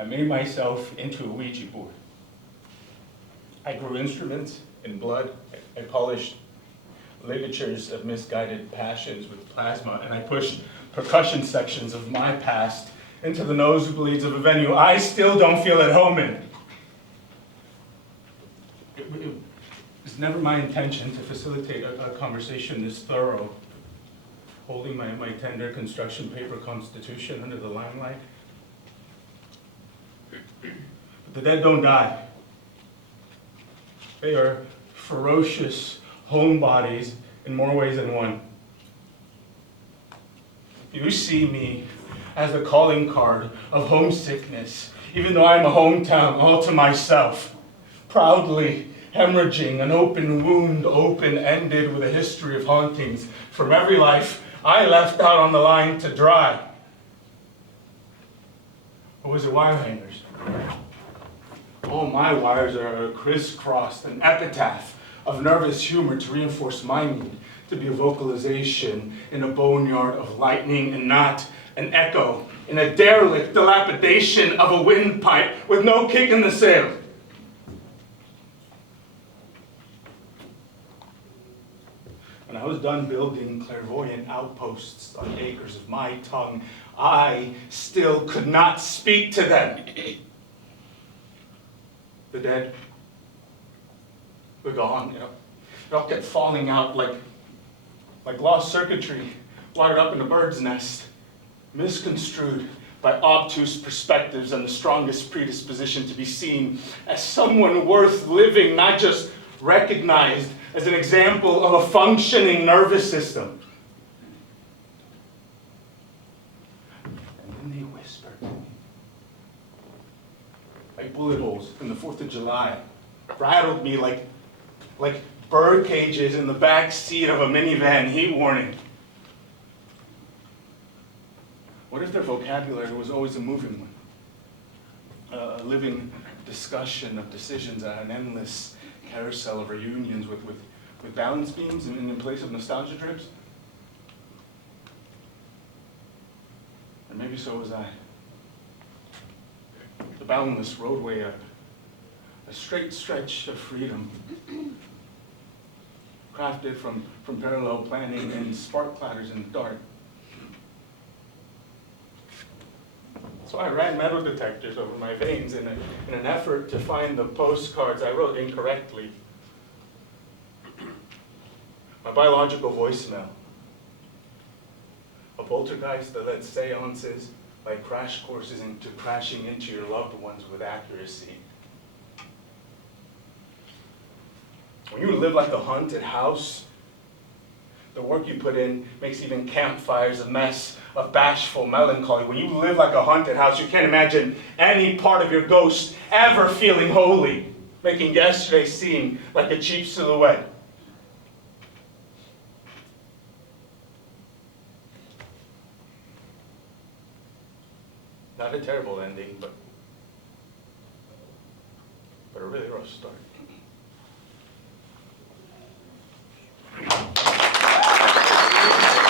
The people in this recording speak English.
I made myself into a Ouija board. I grew instruments in blood. I polished ligatures of misguided passions with plasma, and I pushed percussion sections of my past into the nosebleeds of a venue I still don't feel at home in. It was never my intention to facilitate a conversation this thorough, holding my tender construction paper constitution under the limelight. But the dead don't die. They are ferocious homebodies in more ways than one. You see me as a calling card of homesickness, even though I'm a hometown all to myself, proudly hemorrhaging an open wound, open-ended with a history of hauntings from every life I left out on the line to dry. Or was it wire hangers? All my wires are crisscrossed, an epitaph of nervous humor to reinforce my need to be a vocalization in a boneyard of lightning and not an echo in a derelict dilapidation of a windpipe with no kick in the sail. When I was done building clairvoyant outposts on acres of my tongue, I still could not speak to them. The dead were gone. It all kept falling out like lost circuitry wired up in a bird's nest, misconstrued by obtuse perspectives and the strongest predisposition to be seen as someone worth living, not just recognized as an example of a functioning nervous system. And then they whispered, like bullet holes in the 4th of July, rattled me like bird cages in the back seat of a minivan heat warning. What if their vocabulary was always a moving one? A living discussion of decisions, an endless carousel of reunions with balance beams in place of nostalgia drips? And maybe so was I. The boundless roadway, a straight stretch of freedom, crafted from parallel planning and spark clatters in the dark. So I ran metal detectors over my veins in an effort to find the postcards I wrote incorrectly. My biological voicemail. A poltergeist that led seances like crash courses into crashing into your loved ones with accuracy. When you live like a haunted house, the work you put in makes even campfires a mess of bashful melancholy. When you live like a haunted house, you can't imagine any part of your ghost ever feeling holy, making yesterday seem like a cheap silhouette. Not a terrible ending, but a really rough start.